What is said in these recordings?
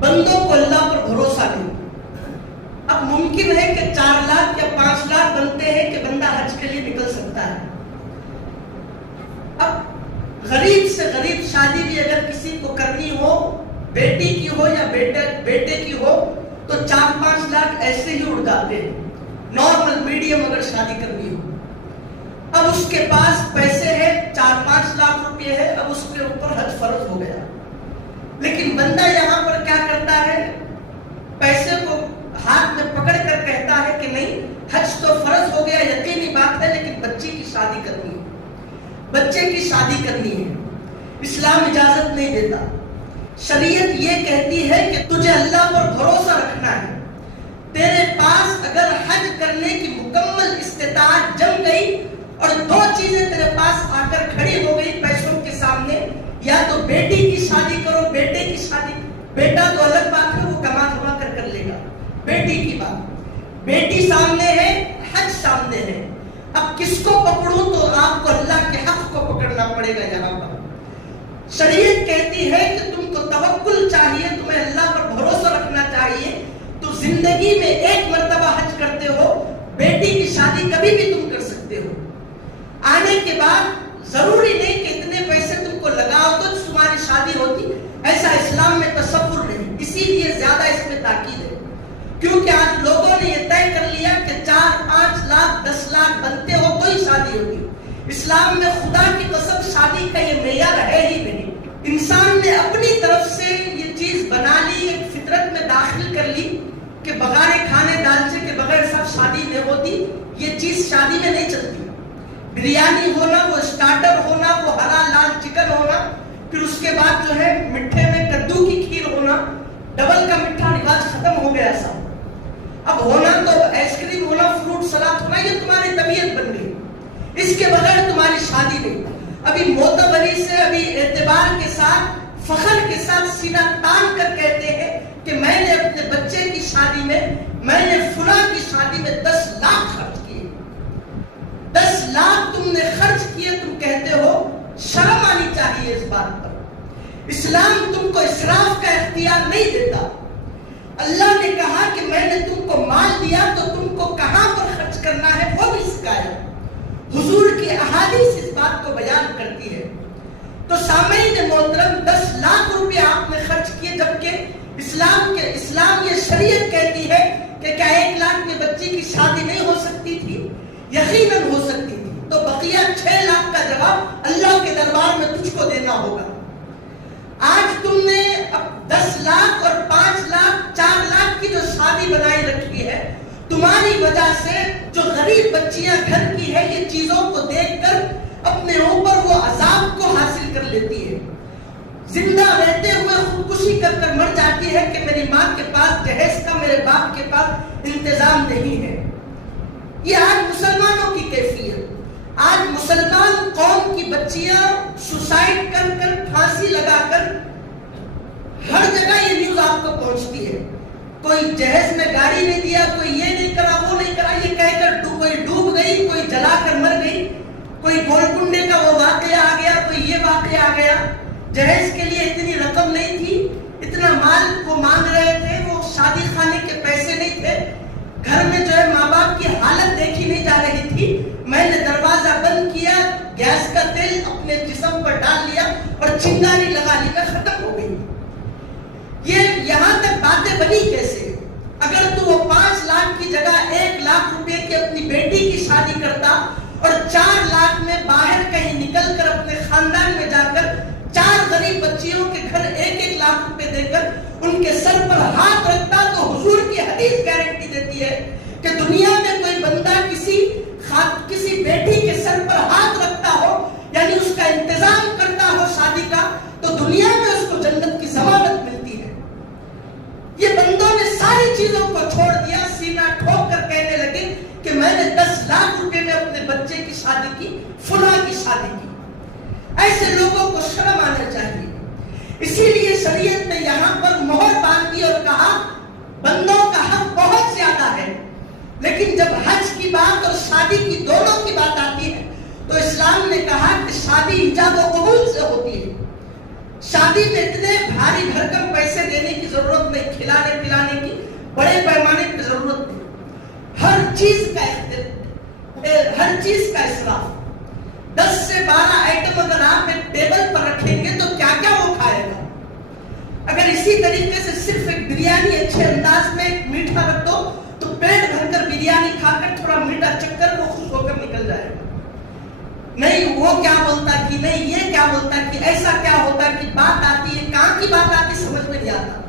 بندوں کو اللہ پر بھروسہ نہیں. اب ممکن ہے کہ 4 لاکھ یا 5 لاکھ بنتے ہیں کہ بندہ حج کے لیے نکل سکتا ہے. اب غریب سے غریب شادی بھی اگر کسی کو کرنی ہو، بیٹی کی ہو یا بیٹے کی ہو، تو 4-5 لاکھ ایسے ہی اڑ جاتے ہیں. نارمل میڈیم اگر شادی کرنی ہو، اب اس کے پاس پیسے ہیں، 4-5 لاکھ روپے ہے، اب اس کے اوپر حج فرض ہو گیا. لیکن بندہ یہاں پر کیا کرتا ہے؟ پیسے کو ہاتھ میں پکڑ کر کہتا ہے کہ نہیں، حج تو فرض ہو گیا، یقینی بات ہے، لیکن بچی کی شادی کرنی ہے، بچے کی شادی کرنی ہے. اسلام اجازت نہیں دیتا. شریعت یہ کہتی ہے کہ تجھے اللہ پر بھروسہ رکھنا ہے. تیرے پاس اگر حج کرنے کی مکمل استطاعت جم گئی اور 2 چیزیں تیرے پاس آ کر کھڑی ہو گئی پیسوں کے سامنے، یا تو بیٹی کی شادی کرو، بیٹے کی شادی. بیٹا تو الگ بات ہے، وہ کما کر لے گا. بیٹی کی بات، بیٹی سامنے ہے، حج سامنے ہے. اب کس کو پکڑوں؟ تو آپ کو اللہ کے حق کو پکڑنا پڑے گا. یہاں پر شریعت کہتی ہے کہ تم کو توکل چاہیے، تمہیں اللہ پر بھروسہ رکھنا چاہیے. تو زندگی میں 1 مرتبہ حج کرتے ہو، بیٹی کی شادی کبھی بھی تم کر سکتے ہو. آنے کے بعد ضروری نہیں کہ اتنے پیسے تم کو لگاؤ تو تمہاری شادی ہوتی، ایسا اسلام میں تصور نہیں. اسی لیے زیادہ اس میں تاکید ہے، کیونکہ آج لوگوں نے یہ طے کر لیا کہ 4-5 لاکھ 10 لاکھ بنتے ہو تو ہی شادی ہوگی. اسلام میں خدا کی قسم شادی کا یہ معیار ہے ہی نہیں. انسان نے اپنی طرف سے یہ چیز بنا لی، ایک فطرت میں داخل کر لی کہ بغیر کھانے دالچے کے بغیر سب شادی نہیں ہوتی. یہ چیز شادی میں نہیں چلتی. بریانی ہونا، وہ اسٹارٹر ہونا، وہ حلال لال چکن ہونا، پھر اس کے بعد جو ہے مٹھے میں کدو کی کھیر ہونا، ڈبل کا میٹھا رواج ختم ہو گیا سب. اب ہونا تو آئس کریم ہونا، فروٹ سلاد ہونا، یہ تمہاری طبیعت بن گئی. اس کے بغیر تمہاری شادی نہیں. ابھی معتبری سے، ابھی اعتبار کے ساتھ، فخر کے ساتھ سینہ تان کر کہتے ہیں کہ میں نے اپنے بچے کی شادی میں نے فلاں کی شادی میں 10 لاکھ خرچ کیے. 10 لاکھ تم نے خرچ کیے، تم کہتے ہو. شرم آنی چاہیے اس بات پر. اسلام تم کو اسراف کا اختیار نہیں دیتا. اللہ نے کہا کہ میں نے تم کو مال دیا تو تم کو کہاں پر خرچ کرنا ہے وہ بھی سکھایا. حضور کی احادیث اس بات کو بیان کرتی ہے. تو سامعین محترم، 10 لاکھ روپے آپ نے خرچ کیے، جبکہ اسلام یہ شریعت کہتی ہے کہ کیا 1 لاکھ کے بچی کی شادی نہیں ہو سکتی تھی؟ یقیناً ہو سکتی تھی. تو بقیہ 6 لاکھ کا جواب اللہ کے دربار میں تجھ کو دینا ہوگا. آج تم نے اب 10 لاکھ اور 5 لاکھ 4 لاکھ کی جو شادی بنائی رکھی ہے، تمہاری وجہ سے جو غریب بچیاں گھر کی ہے، یہ چیزوں کو دیکھ کر اپنے اوپر وہ عذاب کو حاصل کر لیتی ہے. زندہ رہتے ہوئے خودکشی کر مر جاتی ہے کہ میری ماں کے پاس جہیز کا، میرے باپ کے پاس انتظام نہیں ہے. یہ آج مسلمانوں کی کیفیت. آج مسلمان قوم کی بچیاں سوسائڈ کر پھانسی لگا کر، ہر جگہ یہ نیوز آپ کو پہنچتی ہے. کوئی جہیز میں گاڑی نہیں دیا، کوئی یہ نہیں کرا، وہ نہیں کرا، یہ کہہ کر کوئی ڈوب گئی، کوئی جلا کر مر گئی، کوئی گولکنڈے کا وہ واقعہ آ گیا، کوئی یہ واقعہ آ گیا. جہیز کے لیے اتنی رقم نہیں تھی، اتنا مال وہ مانگ رہے تھے، وہ شادی خانے کے پیسے نہیں تھے. گھر میں جو ہے ماں باپ کی حالت دیکھی نہیں جا رہی تھی. میں نے دروازہ بند کیا، گیس کا تیل اپنے جسم پر ڈال لیا اور چنگاری لگا لی، میں ختم ہو گئی. یہ یہاں تک باتیں بنی کیسے؟ اگر تو وہ 5 لاکھ کی جگہ 1 لاکھ روپے کی اپنی بیٹی کی شادی کرتا اور 4 لاکھ میں باہر کہیں نکل کر اپنے خاندان میں جا کر 4 غریب بچیوں کے گھر 1-1 لاکھ روپے دے کر ان کے سر پر ہاتھ رکھتا، تو حضور کی حدیث گارنٹی دیتی ہے کہ دنیا میں کوئی بندہ کسی بیٹی کے سر پر ہاتھ رکھتا ہو، یعنی اس کا انتظام کرتا ہو شادی کا، تو دنیا میں اس کو جنت کی ضمانت ملتی ہے. یہ بندوں نے ساری چیزوں کو چھوڑ دیا، سینہ ٹھوک کر کہنے لگے کہ میں نے 10 لاکھ روپے میں اپنے بچے کی شادی کی، فلاں کی شادی کی. ایسے لوگوں کو شرم آنا چاہیے. اسی لیے شریعت نے یہاں پر مہر باندھی اور کہا بندوں کا حق بہت زیادہ ہے، لیکن جب حج کی بات اور شادی کی دونوں کی بات آتی ہے تو اسلام نے کہا کہ شادی ایجاب و قبول سے ہوتی ہے. شادی میں اتنے بھاری بھرکم پیسے دینے کی ضرورت ہر چیز کا اسراف. 10 سے 12 آئٹم اگر آپ ایک ٹیبل پر رکھیں گے تو کیا کیا وہ کھائے گا. اگر اسی طریقے سے صرف ایک بریانی اچھے انداز میں ایک میٹھا رکھ دو تو پیٹ بھر کر بریانی کھا کر تھوڑا میٹھا چکر وہ خوش ہو کر نکل جائے گا. نہیں وہ کیا بولتا کہ نہیں یہ کیا بولتا کہ ایسا کیا ہوتا کہ بات آتی ہے, کہاں کی بات آتی سمجھ میں نہیں آتا.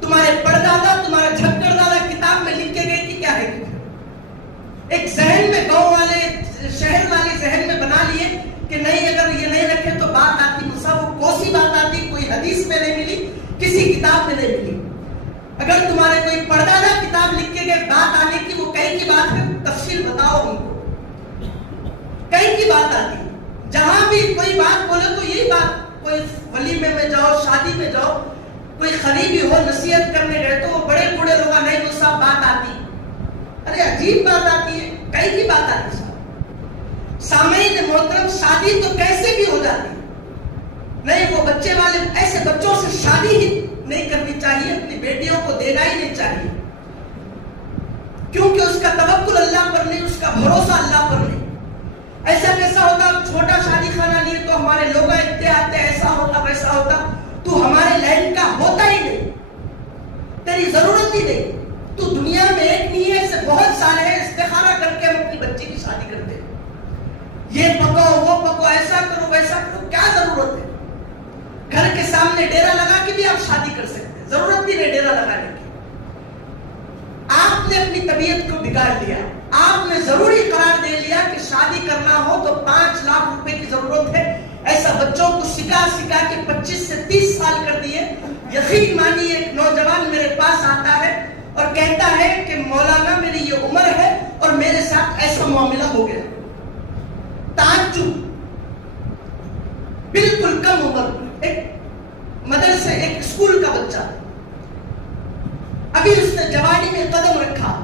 تمہارے پردادا تمہارا جھکڑ دادا کتاب میں لکھ کے گئے کہ کیا ہے, ایک ذہن میں گاؤں والے شہر والے ذہن میں بنا لیے کہ نہیں اگر یہ نہیں رکھے تو بات آتی. وہ کوسی بات آتی, کوئی حدیث میں نہیں ملی, کسی کتاب میں نہیں ملی. اگر تمہارے کوئی پردادا کتاب لکھ کے گئے بات آنے کی, وہ کہیں کی بات ہے, تفصیل بتاؤ ہم کو. کہیں کی بات آتی, جہاں بھی کوئی بات بولے تو یہی بات. کوئی ولیمے میں جاؤ, شادی میں جاؤ, کوئی قریبی ہو نصیحت کرنے گئے تو وہ بڑے بوڑھے لوگ نہیں وہ سب بات آتی. ارے عجیب بات آتی ہے, کہیں کی بات آتی. سامعین محترم, شادی تو کیسے بھی ہو جاتی. نہیں وہ بچے والے ایسے بچوں سے شادی ہی نہیں کرنی چاہیے, اپنی بیٹیوں کو دینا ہی نہیں چاہیے, کیونکہ اس کا توکل اللہ پر نہیں, اس کا بھروسہ اللہ پر نہیں. ایسا کیسا ہوتا, چھوٹا شادی خانہ لیے تو ہمارے لوگ اتنے آتے, ایسا ہوتا ویسا ہوتا, تو ہمارے لائن کا ہوتا ہی نہیں, تیری ضرورت ہی نہیں. تو دنیا میں ایک نہیں ہے, ایسے بہت سارے ہیں, استخارہ کر کے ہم اپنی بچی کی شادی کرتے ہیں. یہ پکاؤ وہ پکاؤ, ایسا کرو ویسا کرو, کیا ضرورت ہے. گھر کے سامنے ڈیرا لگا کے بھی آپ شادی کر سکتے ہیں, ضرورت بھی نہیں ڈیرا لگانے کی. آپ نے اپنی طبیعت کو بگاڑ لیا. آپ نے ضروری قرار دے لیا کہ شادی کرنا ہو تو 5 لاکھ روپے کی ضرورت ہے. ایسا بچوں کو سکھا کے 25 سے 30 سال کر دیے. یقین مانیے ایک نوجوان میرے پاس آتا ہے اور کہتا ہے کہ مولانا میری یہ عمر ہے اور میرے ساتھ ایسا معاملہ ہو گیا. تعجب, بالکل کم عمر, ایک مدرسے ایک اسکول کا بچہ, ابھی اس نے جوانی میں قدم رکھا.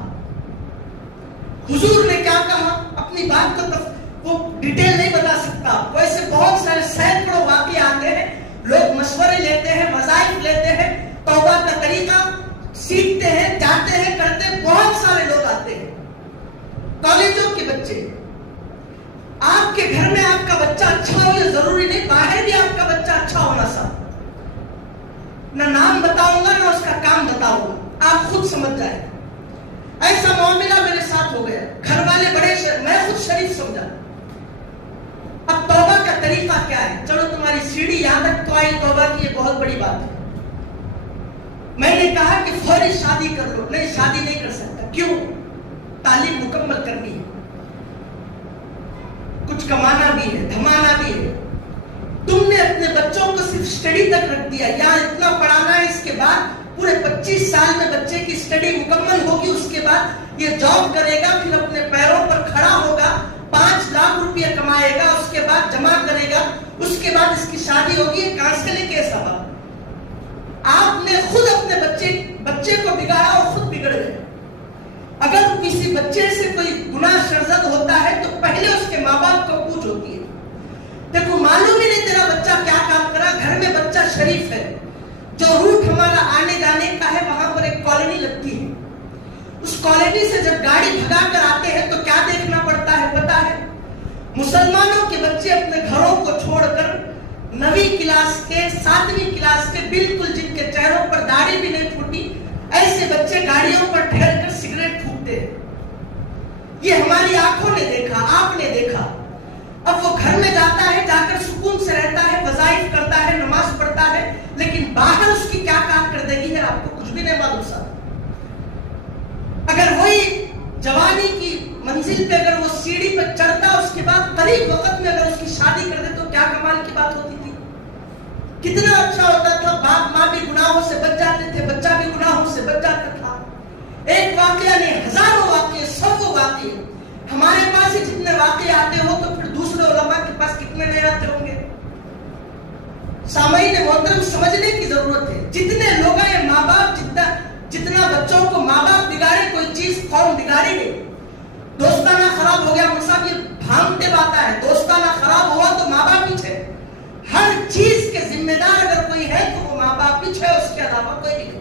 حضور نے کیا کہا, اپنی بات کو وہ ڈیٹیل نہیں بتا سکتا. وہ ایسے بہت سارے سینکڑوں واقعے آتے ہیں, لوگ مشورے لیتے ہیں, وظائف لیتے ہیں, توبہ کا طریقہ سیکھتے ہیں, جاتے ہیں, کرتے ہیں. بہت سارے لوگ آتے ہیں, کالجوں کے بچے. آپ کے گھر میں آپ کا بچہ اچھا ہو یہ ضروری نہیں, باہر بھی آپ کا بچہ اچھا ہونا سا. نہ نام بتاؤں گا نہ اس کا کام بتاؤں گا, آپ خود سمجھ جائیں. ایسا معاملہ میرے ساتھ ہو گیا. گھر والے بڑے میں خود شریف سمجھا. اب توبہ کا طریقہ کیا ہے, چلو تمہاری سیڑھی یاد تک تو آئی توبہ کی, یہ بہت بڑی بات ہے. میں نے کہا کہ فوری شادی کر لو. نہیں, شادی نہیں کر سکتا. کیوں؟ تعلیم مکمل کرنی ہے, کچھ کمانا بھی ہے, دھمانا بھی ہے. تم نے اپنے بچوں کو صرف اسٹڈی تک رکھ دیا, یہاں اتنا پڑھانا ہے, اس کے بعد پورے 25 سال میں بچے کی اسٹڈی مکمل ہوگی, اس کے بعد یہ جاب کرے گا, پھر اپنے پیروں پر کھڑا ہوگا, 5 لاکھ روپیہ کمائے گا, اس کے بعد جمع کرے گا, اس کے بعد اس کی شادی ہوگی. یہ کہاں سے لے کے سوال. آپ نے خود اپنے بچے کو بگاڑا اور خود بگڑ گئے. اگر کسی بچے سے کوئی گناہ سرزد ہوتا ہے تو پہلے اس کے ماں باپ کو پوچھ ہوتی ہے. دیکھو معلوم ہی نہیں تیرا بچہ کیا کام کرا, گھر میں بچہ شریف ہے. جو روٹ ہمارا آنے جانے کا ہے, وہاں پر ایک کالونی لگتی ہے. اس کالونی سے جب گاڑی بھگا کر آتے ہیں تو کیا دیکھنا پڑتا ہے پتا ہے؟ مسلمانوں کے بچے اپنے گھروں کو چھوڑ کر 9ویں کلاس کے 7ویں کلاس کے, بالکل جن کے چہروں پر داڑھی بھی نہیں پھوٹی, ایسے بچے گاڑیوں پر ٹھہر کر سگریٹ پھونکتے ہیں. یہ ہماری آنکھوں نے دیکھا, آپ نے دیکھا. اب وہ گھر میں جاتا ہے, جا کر سکون سے رہتا ہے, وظائف کرتا ہے, نماز پڑھتا ہے, لیکن باہر اس کی کیا کارکردگی ہے آپ کو کچھ بھی نہیں معلوم. سا اگر وہی جوانی کی منزل پہ اگر وہ سیڑھی پہ چڑھتا, اس کے بعد قریب وقت میں اگر اس کی شادی کر دے تو کیا کمال کی بات ہوتی تھی, کتنا اچھا ہوتا تھا. باپ ماں بھی گناہوں سے بچ جاتے تھے, بچہ بھی گناہوں سے بچ جاتا تھا. ایک واقعہ نہیں, ہزاروں واقعے, 100 واقعے. ہمارے پاس ہی جتنے واقعے آتے ہو تو پھر دوسرے علماء کے پاس کتنے نہیں آتے ہوں گے. سامعین محترم, سمجھنے کی ضرورت ہے. جتنے لوگ ہیں ماں باپ, جتنا بچوں کو ماں باپ بگاڑے, کوئی چیز قوم بگاڑی گئی. دوستانہ خراب ہو گیا, مصاب یہ بھانگتے باتا ہے. دوستانہ خراب ہوا تو ماں باپ پیچھے. ہر چیز کے ذمہ دار اگر کوئی ہے تو وہ ماں باپ پیچھے, اس کے علاوہ کوئی نہیں.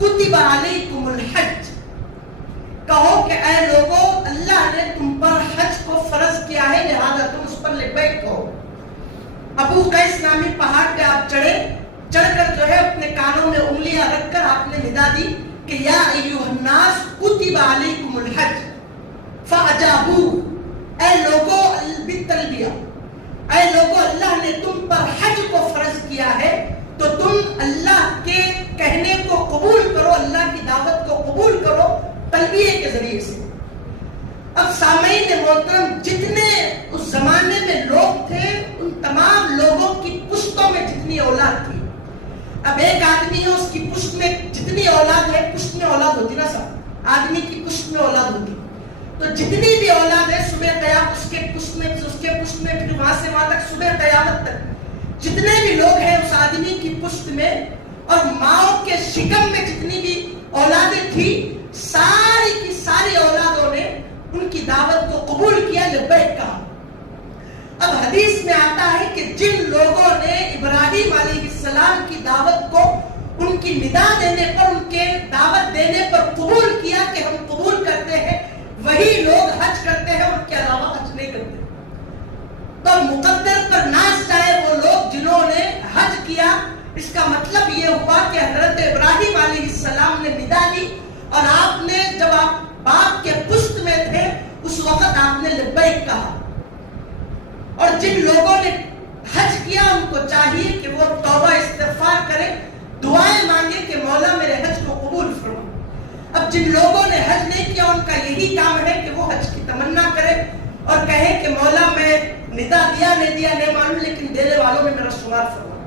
کتب علیکم الحج، کہو کہ اے لوگوں اللہ نے تم پر حج کو فرض کیا ہے لہذا تم اس پر لبیک کہو۔ ابو قیس نامی پہاڑ پہ آپ چڑھے، چڑھ کر جو ہے اپنے کانوں میں انگلیاں رکھ کر آپ نے ندا دی کہ یا ایھا الناس کتب علیکم الحج فاجابوا، اے لوگوں بالتلبیہ، اے لوگوں اللہ نے تم پر حج کو فرض کیا ہے تو تم اللہ کے کہنے کو قبول کرو، اللہ کی دعوت کو قبول کرو تلبیہ کے ذریعے سے۔ اب سامعین محترم، جتنے اس زمانے میں لوگ تھے ان تمام لوگوں کی پشتوں میں جتنی اولاد تھی، اب ایک آدمی ہے اس کی پشت میں جتنی اولاد ہے، پشت میں اولاد ہوتی نا سب، آدمی کی پشت میں اولاد ہوتی، تو جتنی بھی اولاد ہے صبح قیامت اس کے پشت میں، پھر وہاں سے وہاں تک صبح قیامت تک جتنے بھی لوگ ہیں اس آدمی کی پشت میں، اور ماؤں کے شکم میں جتنی بھی اولادیں تھی، ساری کی ساری اولادوں نے ان کی دعوت کو قبول کیا، لبیک کہا۔ اب حدیث میں آتا ہے کہ جن لوگوں نے ابراہیم علیہ السلام کی دعوت کو ان کی ندا دینے پر، ان کے دعوت دینے پر قبول کیا کہ ہم قبول کرتے ہیں، وہی لوگ حج کرتے ہیں، ان کے علاوہ حج نہیں کرتے۔ تو مقدر پر ناز جائے وہ لوگ جنہوں نے حج کیا، اس کا مطلب یہ ہوا کہ حضرت ابراہیم علیہ السلام نے ندا دی، اور آپ نے جب آپ باپ کے پشت میں تھے اس وقت آپ نے لبیک کہا۔ اور جن لوگوں نے حج کیا ان کو چاہیے کہ وہ توبہ استغفار کریں، دعائیں مانگیں کہ مولا میرے حج کو قبول فرما۔ اب جن لوگوں نے حج نہیں کیا ان کا یہی کام ہے کہ وہ حج کی تمنا کریں اور کہیں کہ مولا میں ندا دیا نہیں دیا نہیں معلوم، لیکن دینے والوں میں میرا شمار فرما۔